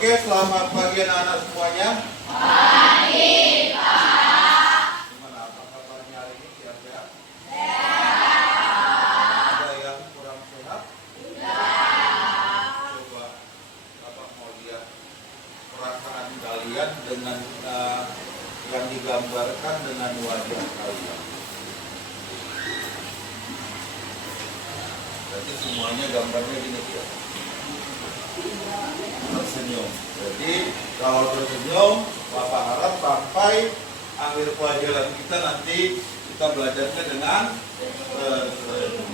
Oke, selamat pagi anak-anak semuanya. Pagi, Pak. Gimana, apa kabarnya hari ini? Sehat-sehat? Sehat. Ada yang kurang sehat? Tidak. Coba Bapak mau lihat perasaan kalian dengan yang digambarkan dengan wajah kalian. Berarti semuanya gambarnya gini ya. Tersenyum. Jadi kalau tersenyum, Bapak harap sampai akhir pelajaran kita nanti kita belajarnya dengan tersenyum.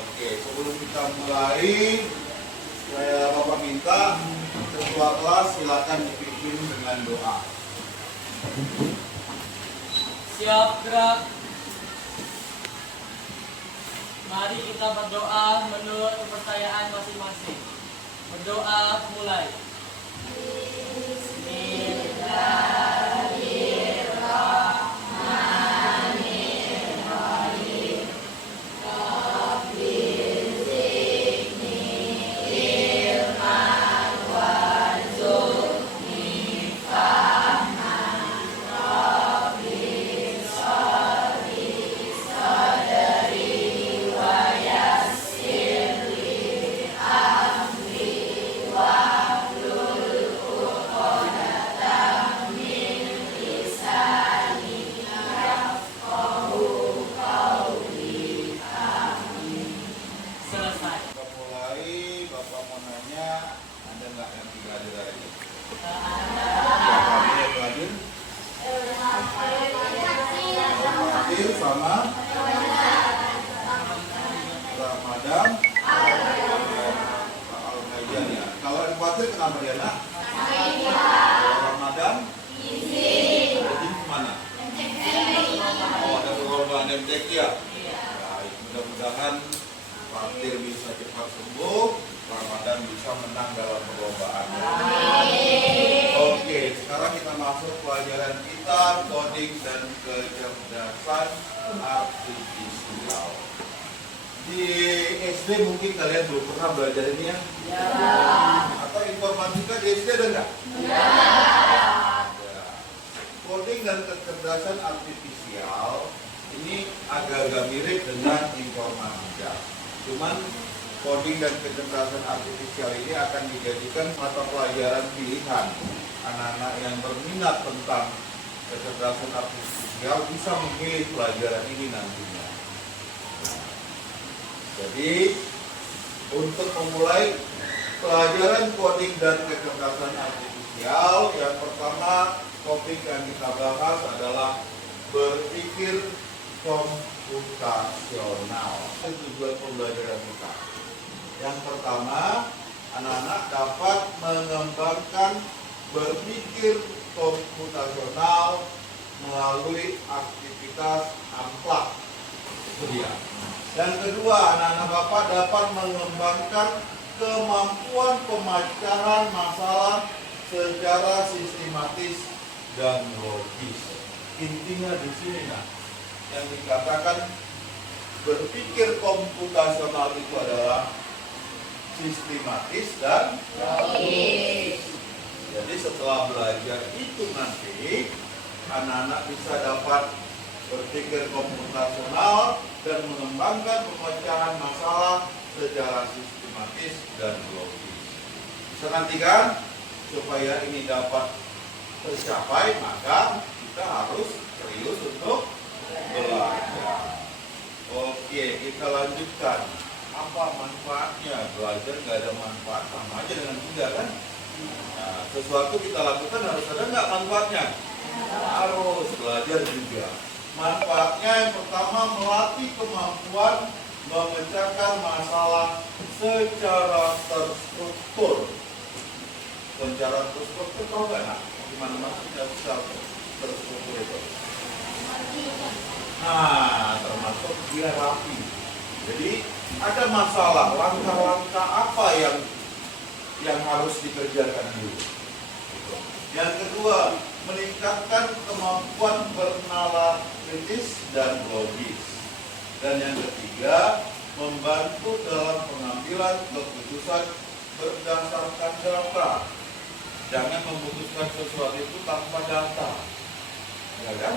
Oke, sebelum kita mulai, Bapak minta ketua kelas silakan dipimpin dengan doa. Siap, gerak. Mari kita berdoa menurut kepercayaan masing-masing. Berdoa mulai. Bismillahirrahmanirrahim. Rabbi zidni ilman warzuqni fahman. Rabbi sholli sadri wa yassirli amri wahlul uqdatam min lisani yafqahu qawli. Amin. Selesai. Kita mulai, Bapak mau nanya, ada nggak yang tidak hadir hari ini? Ya, kami yang hadir. Hadir sama Ramadan. Al-Maidan ya. Kalau yang khawatir kenapa dia nak? Kalau Ramadan? Izin kemana? Oh, ada perlombaan MTQ ya? Baik, mudah-mudahan Fatir bisa cepat sembuh, Ramadan bisa menang dalam perlombaan. Oke, sekarang kita masuk pelajaran kita, coding dan kecerdasan artifisial. Di SD mungkin kalian belum pernah belajar ini ya? Atau informatika di SD ada nggak? Ada. Coding dan kecerdasan artifisial ini agak-agak mirip dengan informatika. Cuman coding dan kecerdasan artifisial ini akan dijadikan mata pelajaran pilihan. Anak-anak yang berminat tentang kecerdasan artifisial bisa memilih pelajaran ini nantinya. Jadi untuk memulai pelajaran coding dan kecerdasan artifisial, yang pertama topik yang kita bahas adalah berpikir komputasional. Itu tujuan pembelajaran kita. Yang pertama, anak-anak dapat mengembangkan berpikir komputasional melalui aktivitas amplak. Itu dia. Yang kedua, anak-anak Bapak dapat mengembangkan kemampuan pemecahan masalah secara sistematis dan logis. Intinya di sini, nah, yang dikatakan berpikir komputasional itu adalah sistematis dan logis. Jadi setelah belajar itu nanti anak-anak bisa dapat berpikir komputasional dan mengembangkan pemecahan masalah secara sistematis dan logis. Bisa nanti kan supaya ini dapat tercapai, maka kita harus serius untuk belajar. Oke, kita lanjutkan. Apa manfaatnya? Belajar nggak ada manfaat, sama aja dengan tidak kan? Nah, sesuatu kita lakukan harus ada nggak manfaatnya? Harus. Belajar juga. Manfaatnya yang pertama melatih kemampuan memecahkan masalah secara terstruktur. Secara terstruktur tahu nggak nak? Gimana maksudnya secara terstruktur itu? Nah, termasuk dia rapi. Jadi ada masalah, langkah-langkah apa yang harus dikerjakan dulu. Yang kedua, meningkatkan kemampuan bernalar kritis dan logis. Dan yang ketiga, membantu dalam pengambilan keputusan berdasarkan data. Jangan memutuskan sesuatu itu tanpa data, ya kan?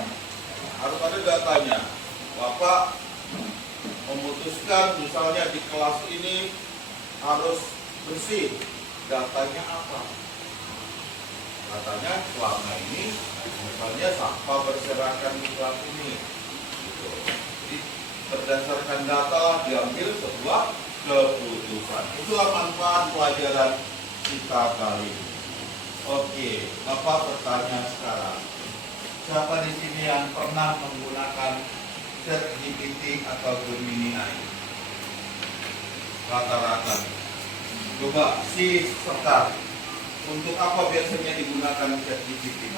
Harus ada datanya. Bapak memutuskan misalnya di kelas ini harus bersih, datanya apa? Datanya selama ini misalnya sampah berserakan di kelas ini, gitu. Jadi berdasarkan data diambil sebuah keputusan. Itulah manfaat pelajaran kita kali ini. Oke, Bapak bertanya sekarang, siapa di sini yang pernah menggunakan ChatGPT atau Gemini AI? Rata-rata. Coba si Sekar, untuk apa biasanya digunakan ChatGPT?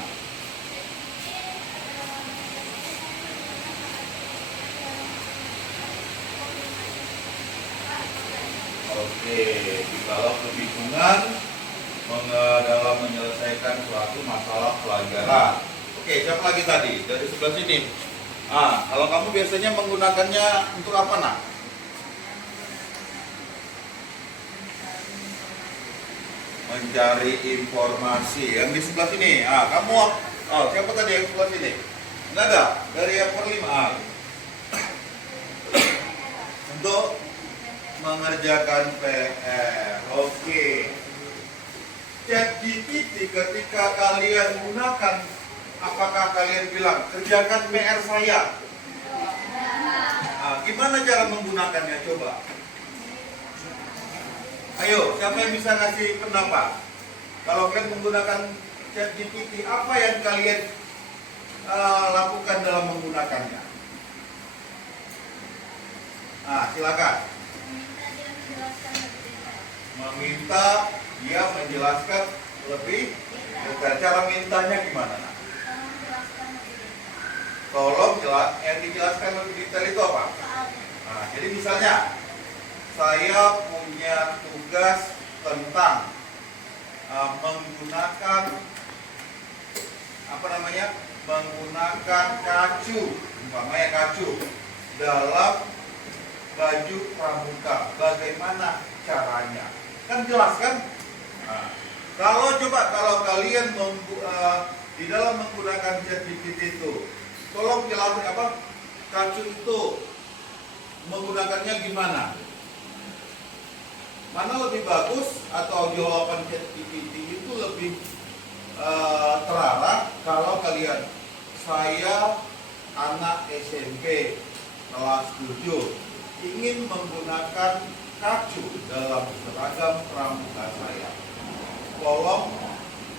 Oke, kalau kebingungan dalam menyelesaikan suatu masalah pelajaran. Oke, siapa lagi tadi? Dari sebelah sini. Kalau kamu biasanya menggunakannya untuk apa, nak? Mencari informasi. Yang di sebelah sini. Kamu, siapa tadi yang sebelah sini? Enggak ada? Dari yang perlima. Untuk mengerjakan PR. Oke. ChatGPT ketika kalian gunakan, apakah kalian bilang kerjakan PR saya? Gimana cara menggunakannya, coba? Ayo, siapa yang bisa ngasih pendapat? Kalau kalian menggunakan ChatGPT, apa yang kalian lakukan dalam menggunakannya? Silakan. Meminta dia menjelaskan lebih detail. Cara mintanya gimana? Tolong yang dijelaskan lebih detail itu apa? Jadi misalnya saya punya tugas tentang menggunakan menggunakan kacu, umpamanya kacu dalam baju pramuka. Bagaimana caranya? Kan jelas kan? Kalau kalian di dalam menggunakan ChatGPT itu, tolong jelasin kacu itu menggunakannya gimana? Mana lebih bagus atau jawaban ChatGPT itu lebih terarah kalau kalian, saya anak SMP kelas 7 ingin menggunakan kacu dalam seragam pramuka saya. Tolong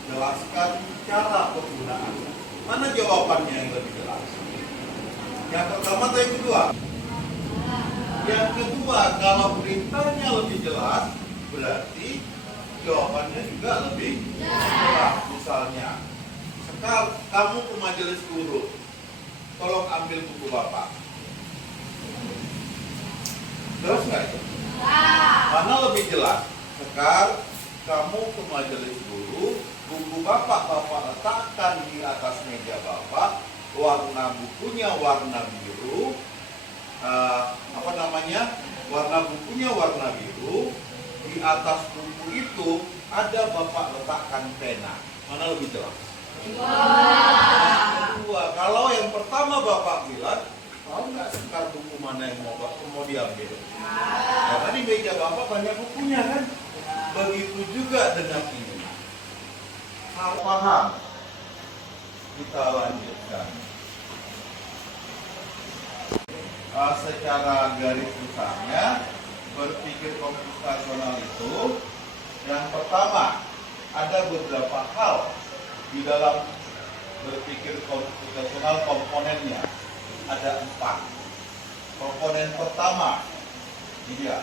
jelaskan cara penggunaannya. Mana jawabannya yang lebih jelas? Yang pertama atau yang kedua? Yang kedua, kalau perintahnya lebih jelas, berarti jawabannya juga lebih jelas. Misalnya, sekarang kamu ke majelis guru, tolong ambil buku Bapak. Jelas nggak itu? Mana lebih jelas? Sekarang kamu ke majelis guru, buku Bapak letakkan di atas meja Bapak, warna bukunya warna biru, warna bukunya warna biru, di atas buku itu ada Bapak letakkan pena. Mana lebih jelas? Yang kedua, kalau yang pertama Bapak bilang, tahu nggak Sekar buku mana yang mau diambil? Karena di meja Bapak banyak bukunya kan? Begitu juga dengan ini. Harus paham. Kita lanjutkan. Secara garis besarnya, berpikir komputasional itu, yang pertama, ada beberapa hal di dalam berpikir komputasional, komponennya. Ada 4. Komponen pertama, ini dia.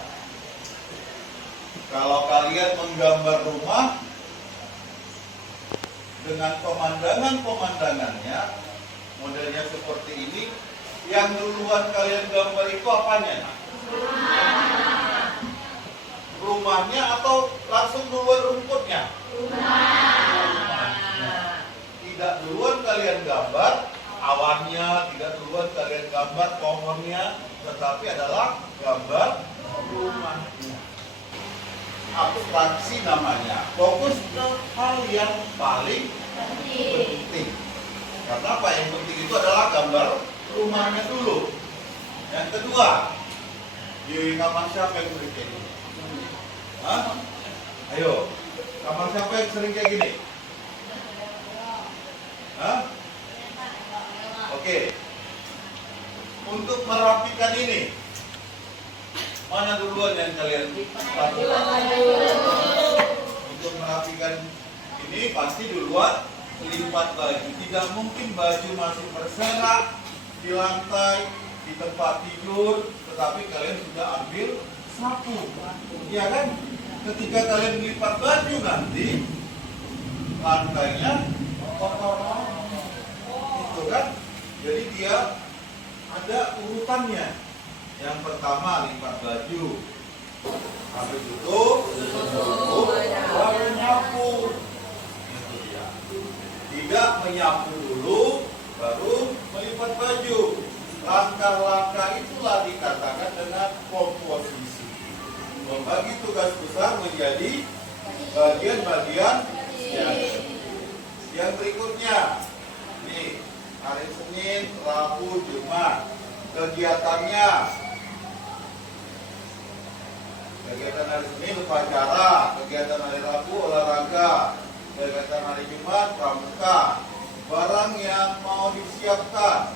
Kalau kalian menggambar rumah dengan pemandangannya, modelnya seperti ini, yang duluan kalian gambar itu apanya? Rumahnya atau langsung duluan rumputnya? Rumahnya. Tidak duluan kalian gambar awannya, tidak duluan kalian gambar pohonnya, tetapi adalah gambar rumahnya. abstraksi namanya. Fokus ke hal yang paling penting. Karena apa yang penting itu adalah gambar rumahnya dulu. Yang kedua, di kamar siapa yang sering kayak gini? Hah? Ayo, kamar siapa yang sering kayak gini? Hah? Oke. Untuk merapikan ini, mana duluan yang kalian lakukan? Untuk merapikan ini pasti duluan lipat baju. Tidak mungkin baju masih berserak di lantai, di tempat tidur, tetapi kalian sudah ambil sapu. Ya kan? Ketika kalian lipat baju nanti lantainya kotor. Itu kan? Jadi dia ada urutannya. Yang pertama lipat baju. Habis itu baru nyapu. Itu dia. Tidak menyapu dulu, baru melipat baju. Langkah-langkah itulah dikatakan dengan komposisi. Membagi tugas besar menjadi bagian-bagian yang berikutnya. Nih, hari Senin, Rabu, Jumat. Kegiatannya. Kegiatan hari Senin upacara, kegiatan hari Rabu olahraga, kegiatan hari Jumat pramuka. Barang yang mau disiapkan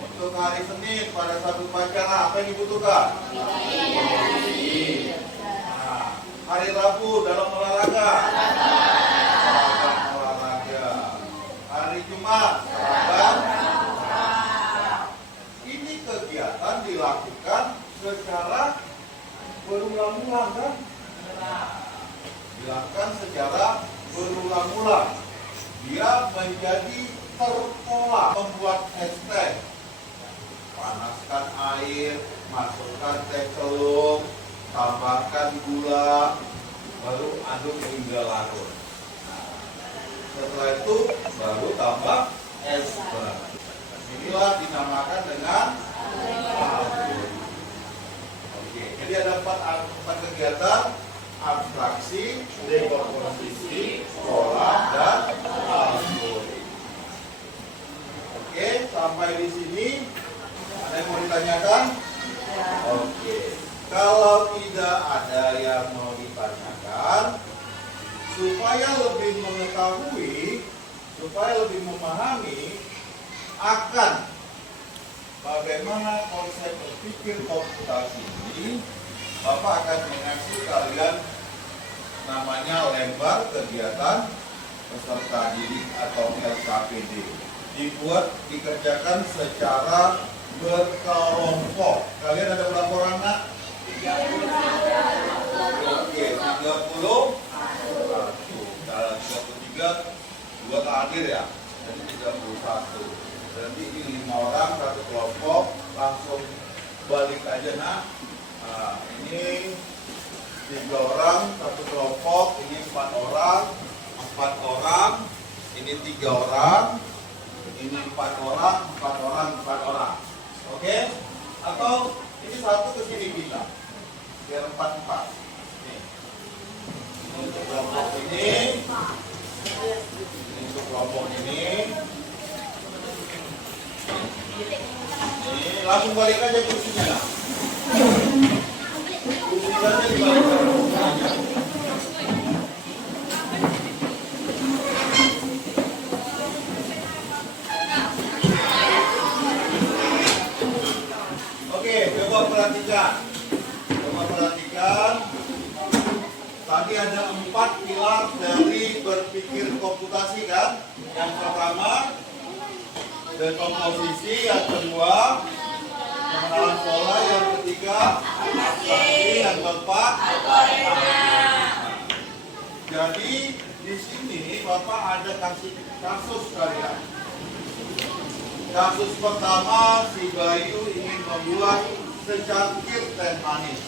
untuk hari Senin pada saat upacara apa yang dibutuhkan? Nah, hari Rabu dalam olahraga. Hari Jumat ini kegiatan dilakukan secara berulang-ulang kan? Dilakukan secara berulang-ulang. Dia menjadi terpola. Membuat es teh, panaskan air, masukkan teh celup, tambahkan gula, baru aduk hingga larut. Setelah itu baru tambah es batu. Inilah dinamakan dengan algoritma. Oke, jadi ada empat kegiatan: abstraksi, dekomposisi, pola, dan algoritma. Oke, sampai di sini ada yang mau ditanyakan? Oke, kalau tidak ada yang mau ditanyakan, supaya lebih mengetahui, supaya lebih memahami akan bagaimana konsep berpikir komputasi ini, Bapak akan mengasih kalian namanya lembar kegiatan peserta didik atau LKPD. Dibuat, dikerjakan secara berkelompok. Kalian ada berapa orang, Nak? 30. Oke, 30. Dalam 33 dua hadir ya, jadi 31. Jadi ini 5 orang satu kelompok, langsung balik aja Nak. Nah, ini 3 orang satu kelompok, ini 4 orang, 4 orang, ini 3 orang, ini 4 orang, 4 orang, 4 orang. Oke? Atau ini satu ke sini kita, biar 4-4. Untuk kelompok ini untuk kelompok ini langsung balik aja kursinya lah. Kursi saja dibalik. Oke, coba perhatikan. Tadi ada 4 pilar dari berpikir komputasi kan? Yang pertama dekomposisi, yang kedua pengenalan pola, yang ketiga abstraksi, yang keempat algoritma. Jadi di sini Bapak ada kasih kasus kalian. Kasus pertama, si Bayu ingin membuat secangkir teh manis.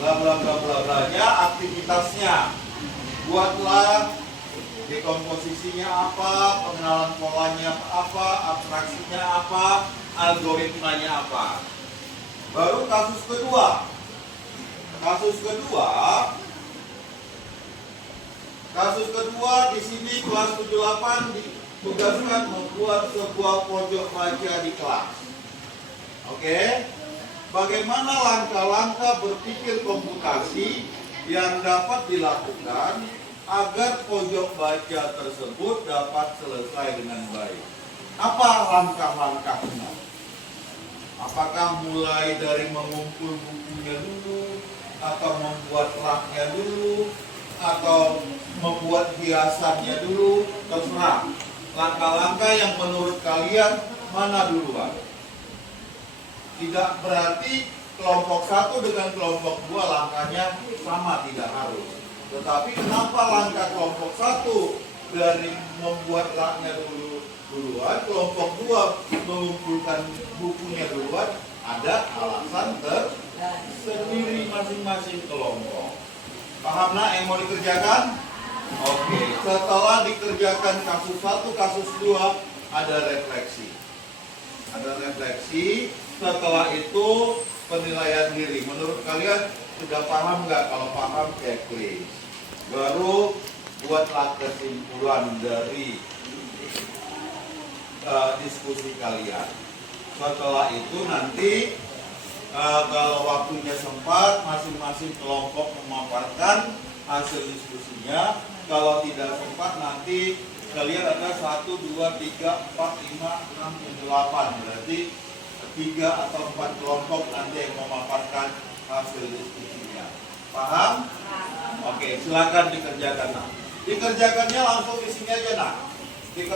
Bla bla bla bla bla nya aktivitasnya. Buatlah dekomposisinya apa, pengenalan polanya apa, abstraksinya apa, algoritmanya apa. Baru kasus kedua. Kasus kedua di sini kelas 78 ditugaskan membuat sebuah pojok baca di kelas. Oke. Bagaimana langkah-langkah berpikir komputasi yang dapat dilakukan agar pojok baca tersebut dapat selesai dengan baik? Apa langkah-langkahnya? Apakah mulai dari mengumpul bukunya dulu, atau membuat raknya dulu, atau membuat hiasannya dulu? Terserah. Langkah-langkah yang menurut kalian mana duluan? Tidak berarti kelompok 1 dengan kelompok 2 langkahnya sama, tidak harus. Tetapi kenapa langkah kelompok 1 dari membuat raknya duluan, kelompok 2 mengumpulkan bukunya duluan? Ada alasan tersendiri masing-masing kelompok. Paham nak yang mau dikerjakan? Oke, setelah dikerjakan kasus 1, kasus 2, ada refleksi. Setelah itu penilaian diri. Menurut kalian sudah paham nggak? Kalau paham, checklist. Baru buatlah kesimpulan dari diskusi kalian. Setelah itu nanti kalau waktunya sempat, masing-masing kelompok memaparkan hasil diskusinya. Kalau tidak sempat, nanti kalian ada 1, 2, 3, 4, 5, 6, 7, 8. Berarti 3 atau 4 kelompok nanti yang memaparkan hasil diskusinya. Paham? Oke, silakan dikerjakan. Nah, dikerjakannya langsung di sini aja nak. Di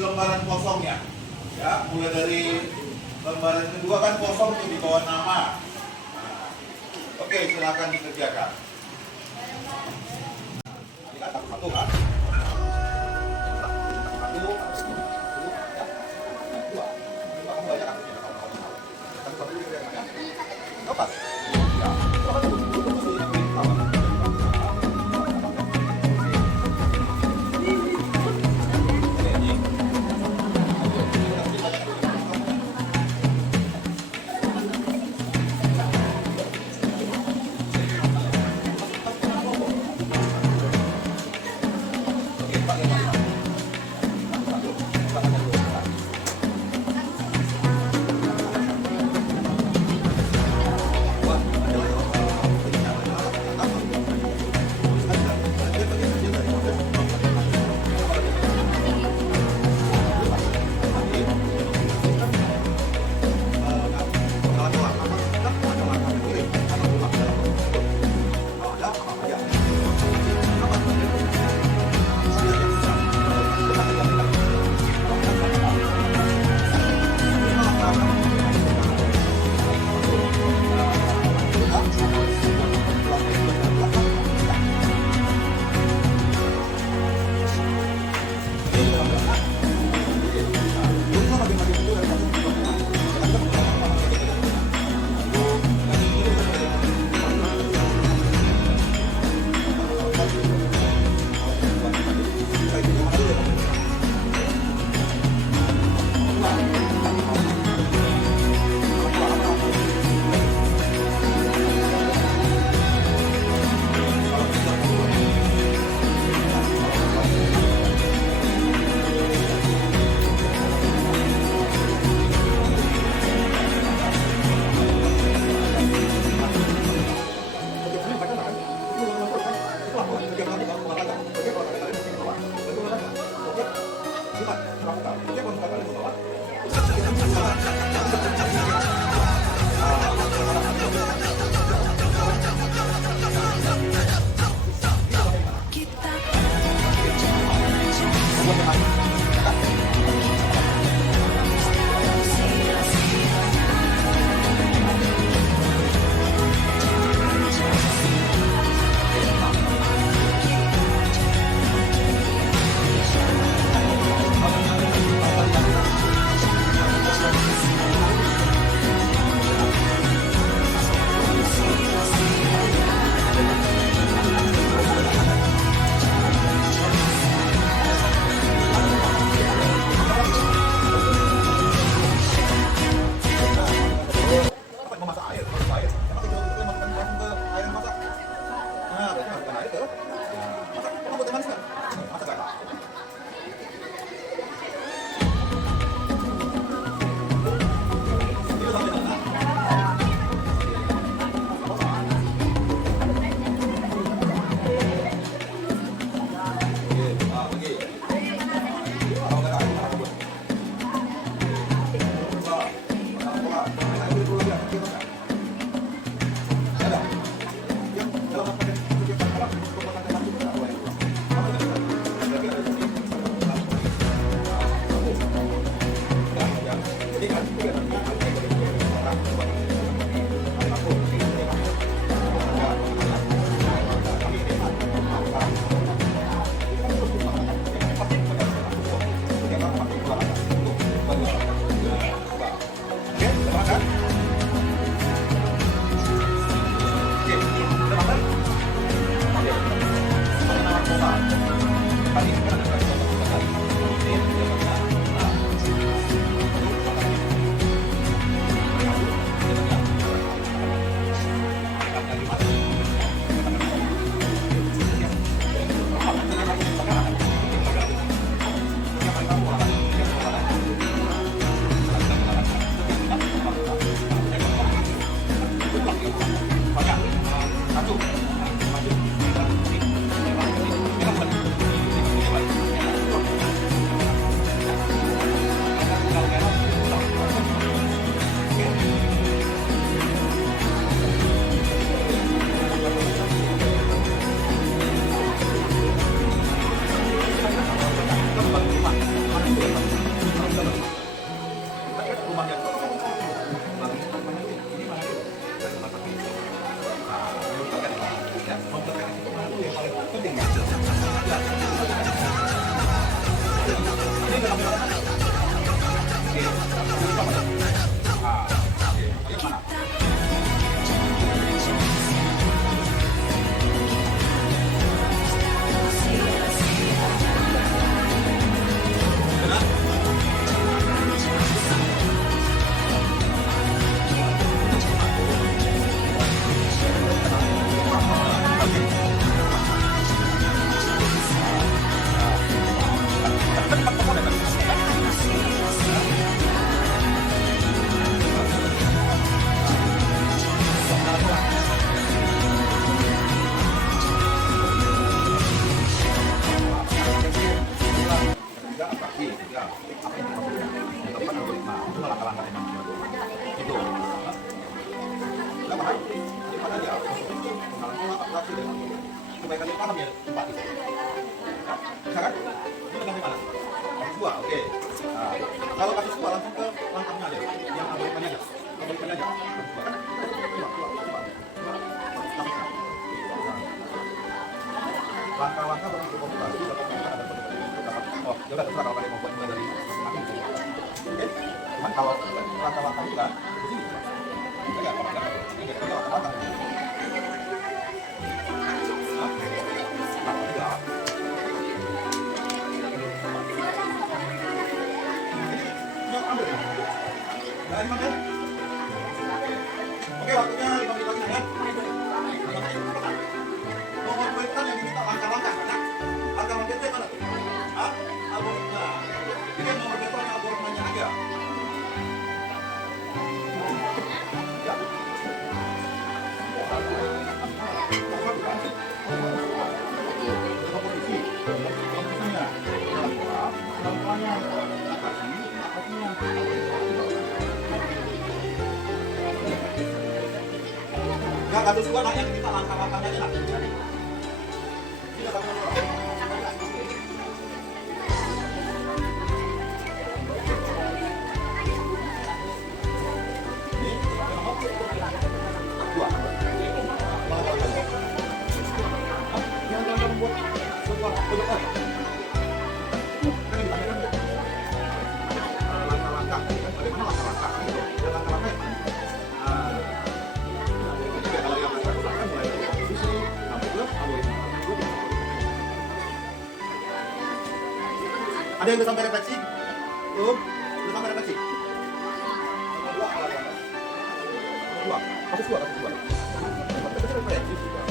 lembaran kosongnya. Ya, mulai dari lembaran kedua kan kosong tuh di bawah nama. Nah, oke, silakan dikerjakan. Ini kan satu kan? supaya kalian paham ya tempat itu. Bisa kan? Ini pegang di mana? Kasus dua, oke. Nah, kalau kasus dua langsung ke langkahnya aja, yang algoritmanya aja, algoritmanya aja. Kasus dua kan? Langkah-langkah bentuk komputasi dapat kita ada perbedaan. Oh, ya udah terserah kalau kalian mau buat mulai dari aku gitu. Oke? Cuman kalau langkah-langkah itu kan di sini. Enggak, ini kita langkah-langkah. Oke, waktunya 5 menit lagi ya. Mengompletkan yang diminta langkah-langkah. Nah, langkah-langkah itu yang mana tuh? Hah? Algoritma. Jadi yang nomor satu hanya algoritmanya aja. Ya. Komposisi. Komposisinya. Pelan-pelannya. Ya, kasus gua nanya kita langkah-langkahnya aja lah. Tidak satu orang. Ini dua. Yang membuat sebuah pedoman. Langkah-langkah. Bagaimana langkah-langkah? Langkah-langkah. Ada yang udah sampai refleksi? Belum? Udah sampai refleksi? Dua. Kasus dua. Refleksi juga.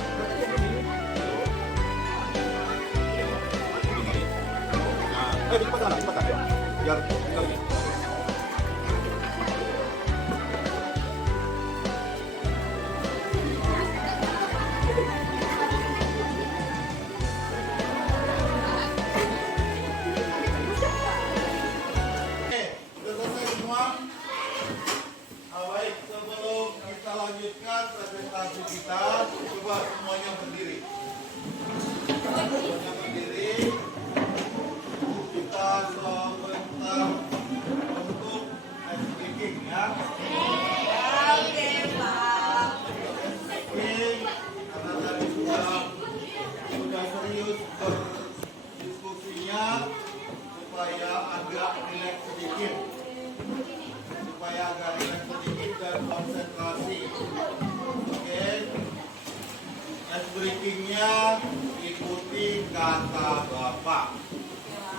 Nah, cepat ya. Biar tinggal ini. Lanjutkan presentasi kita, coba semuanya berdiri. Semuanya berdiri. Kita sebentar untuk speaking ya. Speaking karena tadi sudah serius berdiskusinya supaya agak rileks sedikit. Supaya agak rileks sedikit dan konsentrasi. Oke. Ice breakingnya ikuti kata Bapak.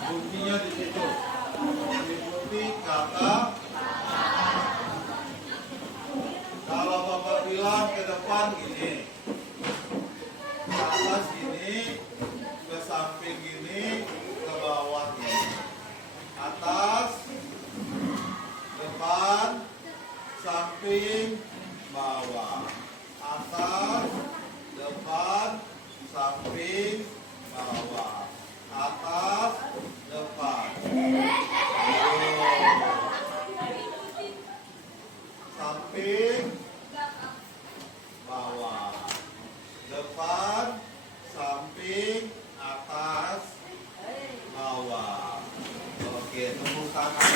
Kuncinya di situ. Ikuti kata. Kalau Bapak bilang ke depan gini, ke atas gini, ke samping gini, ke bawah gini. Atas, depan, samping, bawah. Atas, depan, samping, bawah. Atas, depan. Samping, bawah. Depan, samping, atas, bawah. Oke, tepuk tangan.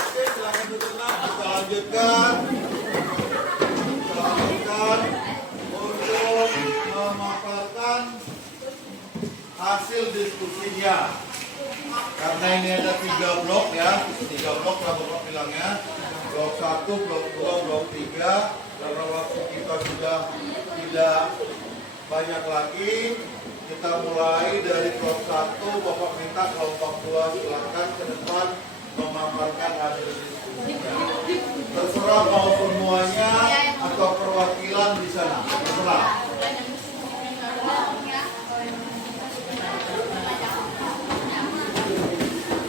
Oke, silakan duduklah. Kita lanjutkan. Untuk memaparkan hasil diskusinya. Karena ini ada 3 blok ya, 3 blok lah Bapak bilangnya. Blok 1, blok 2, blok 3. Karena waktu kita sudah tidak banyak lagi, kita mulai dari blok 1. Bapak minta kelompok 2 silakan ke depan memaparkan hasil diskusinya. Terserah mau semuanya atau perwakilan di sana, terserah.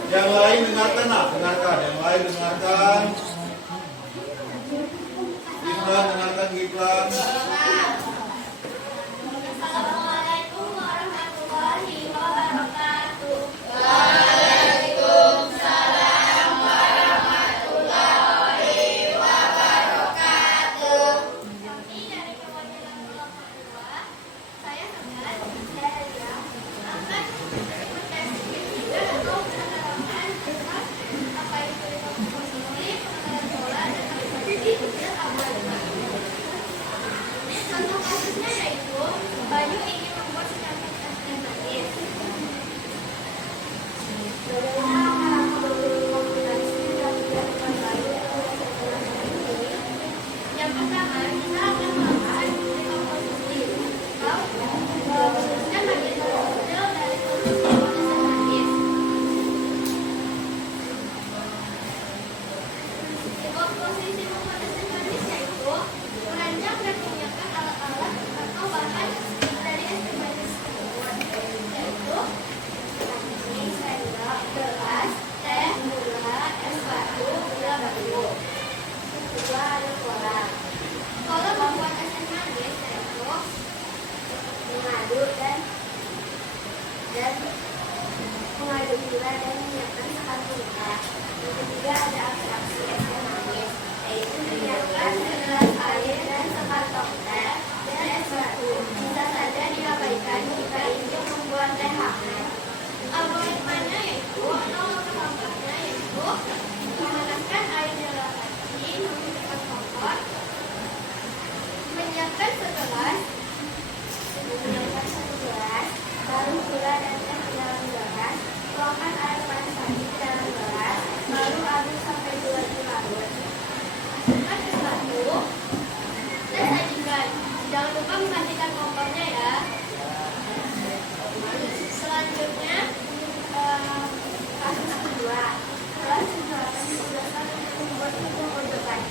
Yang lain dengarkan lah, dengarkan. Yang lain dengarkan. Gibran, dengarkan Gibran. Assalamualaikum warahmatullahi wabarakatuh. Waalaikumsalam warahmatullahi wabarakatuh. Kami dari perwakilan blok 2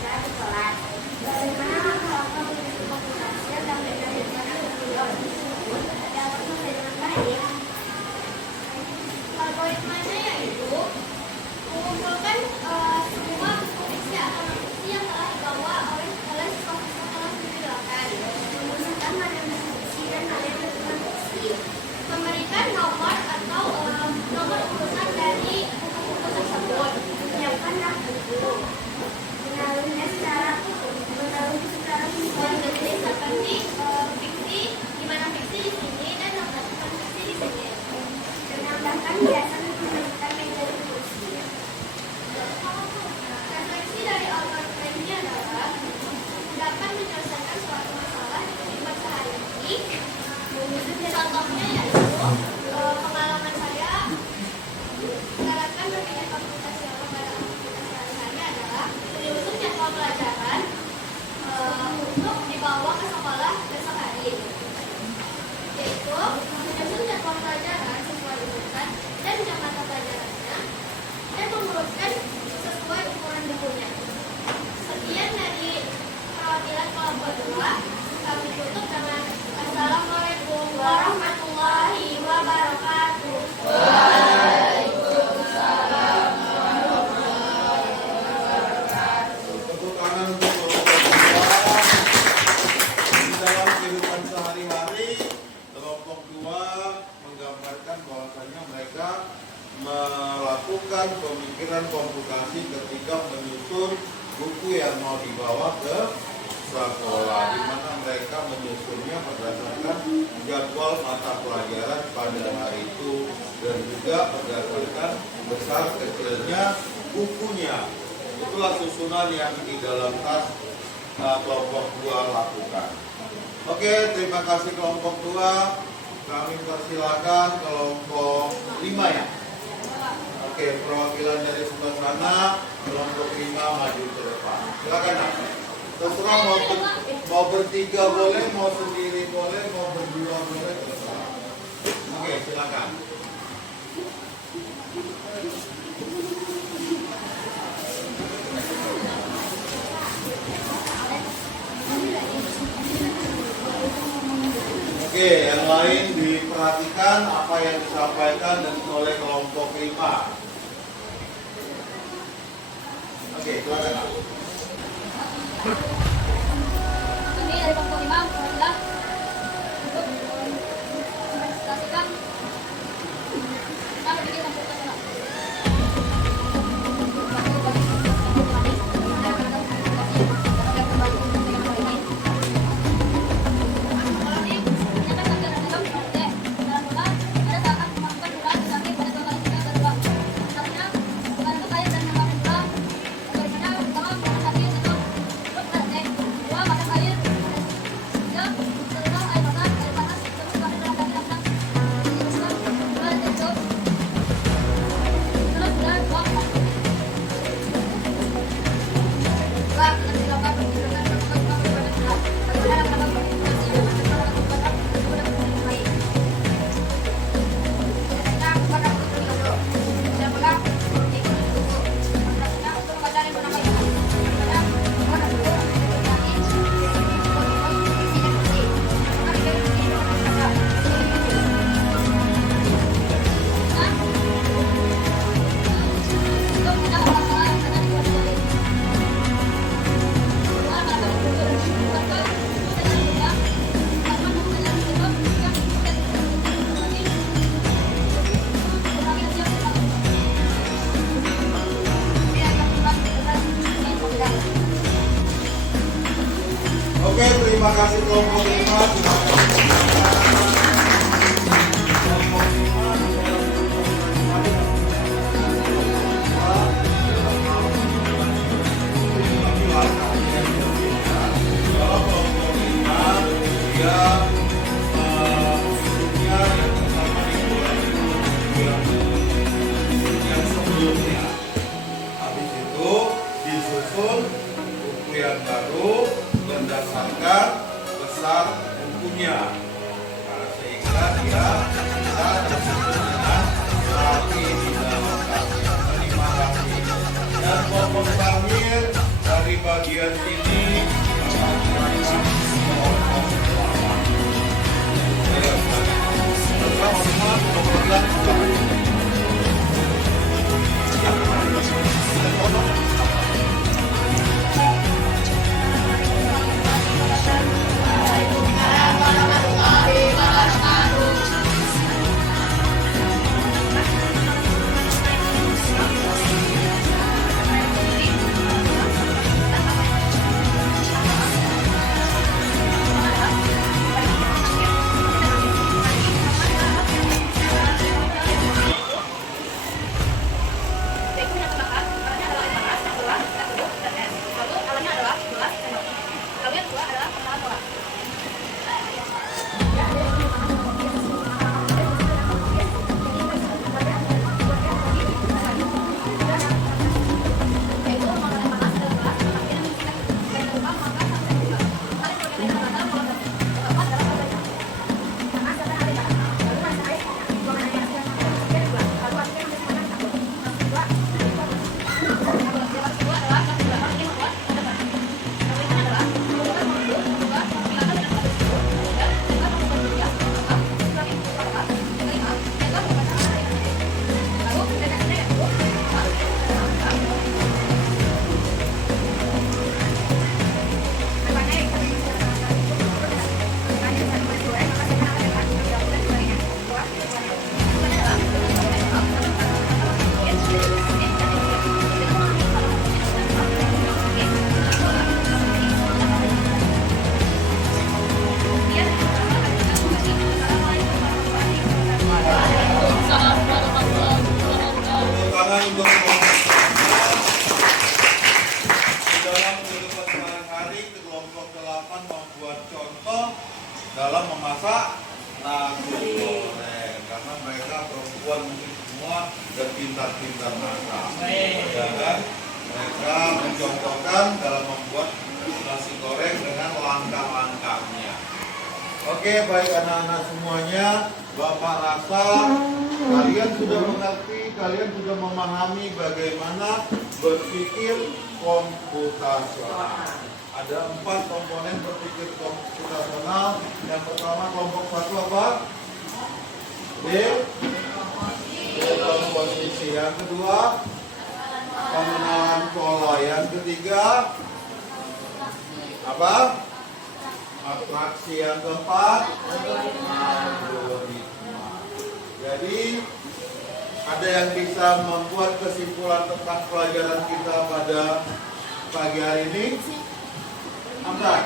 saat sholat. Bagaimana langkah-langkah menuju komputasi dan bagaimana buku orang tersebut dapat membaca dengan baik? Algoritmanya yaitu mengumpulkan semua fiksi atau fiksi yang telah dibawa oleh siswa-siswa kelas 9 memutuskan mana yang fiksi dan mana yang bukan fiksi, memberikan nomor atau nomor urutan dari buku-buku tersebut, menyiapkan rak buku, menaruhnya secara jenis seperti fiksi, di mana fiksi di sini dan bukan fiksi di sini, menambahkan hiasan menggunakan meja diskusi. Refleksi dari algoritma ini adalah dapat menyelesaikan suatu masalah di kehidupan sehari-hari. Contohnya yaitu pengalaman saya menerapkan berpindah komputasi pada aktivitas sehari-hari adalah menyusun jadwal pelajaran untuk dibawa ke sekolah besok hari, yaitu menyusun jadwal pelajaran sesuai urutan dan jam mata pelajarannya dan mengurutkan sesuai ukuran bukunya. Sekian dari perwakilan kelompok 2. Kami tutup dengan Assalamualaikum warahmatullahi wabarakatuh. Tepuk tangan untuk kelompok 2. Di dalam kehidupan sehari-hari, kelompok 2 menggambarkan bahwasanya mereka melakukan pemikiran komputasi ketika menyusun buku yang mau dibawa ke sekolah, di mana mereka menyusunnya berdasarkan jadwal mata pelajaran pada hari itu dan juga berdasarkan besar kecilnya bukunya. Itulah susunan yang di dalam tas kelompok 2 lakukan. Oke, terima kasih kelompok 2. Kami persilakan kelompok 5 ya. Oke, perwakilan dari sebelah sana, kelompok 5 maju ke depan. Silakan Nak. Terserah mau bertiga boleh, mau sendiri boleh, mau berdua boleh, terserah. Oke, silakan. Oke, yang lain diperhatikan apa yang disampaikan oleh kelompok 5. Oke, silakan. Ini dari kelompok 5 adalah untuk mempresentasikan cara bikin komputer senang. Oke, terima kasih kelompok 5. Kelompok 5 habis itu disusun buku yang baru berdasarkan besar bukunya, nah, sehingga dia bisa dengan rapi di dalam tas. Terima kasih. Dan kelompok terakhir dari dari bagian ini dalam memasak nasi goreng karena mereka perempuan mungkin semua dan pintar-pintar masak, ya kan? Mereka mencontohkan dalam membuat nasi goreng dengan langkah-langkahnya. Oke, baik anak-anak semuanya, Bapak rasa kalian sudah mengerti, kalian sudah memahami bagaimana berpikir komputasional. Ada 4 komponen berpikir komputasional. Yang pertama kelompok 1 apa? D. Komposisi. Yang kedua pengenalan pola. Yang ketiga apa? Atraksi. Yang keempat algoritma. Jadi ada yang bisa membuat kesimpulan tentang pelajaran kita pada pagi hari ini? Amran.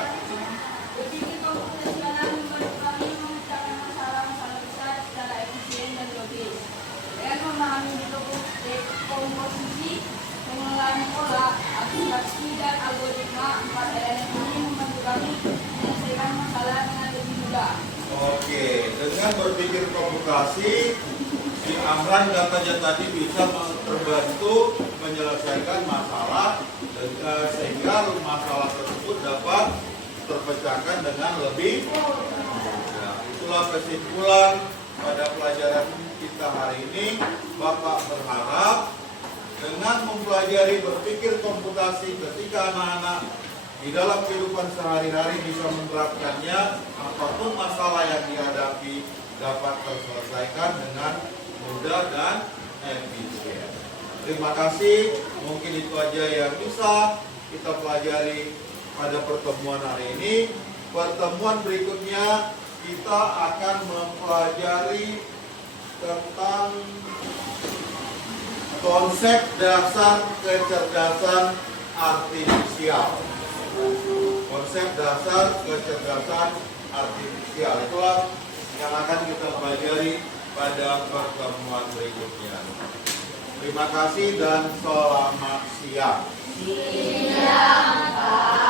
Berpikir komputasional membantu kami memecahkan masalah-masalah besar secara efisien dan logis. Dengan memahami dekomposisi, pengenalan pola, abstraksi dan algoritma, 4 elemen ini membantu kami menyelesaikan masalah dengan lebih mudah. Oke, dengan berpikir komputasi, si Amran katanya tadi bisa terbantu menyelesaikan masalah sehingga masalah tersebut dapat terpecahkan dengan lebih mudah. Itulah kesimpulan pada pelajaran kita hari ini. Bapak berharap dengan mempelajari berpikir komputasi ketika anak-anak di dalam kehidupan sehari-hari bisa menerapkannya, apapun masalah yang dihadapi dapat terselesaikan dengan mudah dan efisien. Terima kasih, mungkin itu aja yang bisa kita pelajari pada pertemuan hari ini. Pertemuan berikutnya kita akan mempelajari tentang konsep dasar kecerdasan artifisial. Konsep dasar kecerdasan artifisial itulah yang akan kita pelajari pada pertemuan berikutnya. Terima kasih dan selamat siang. Siang, Pak.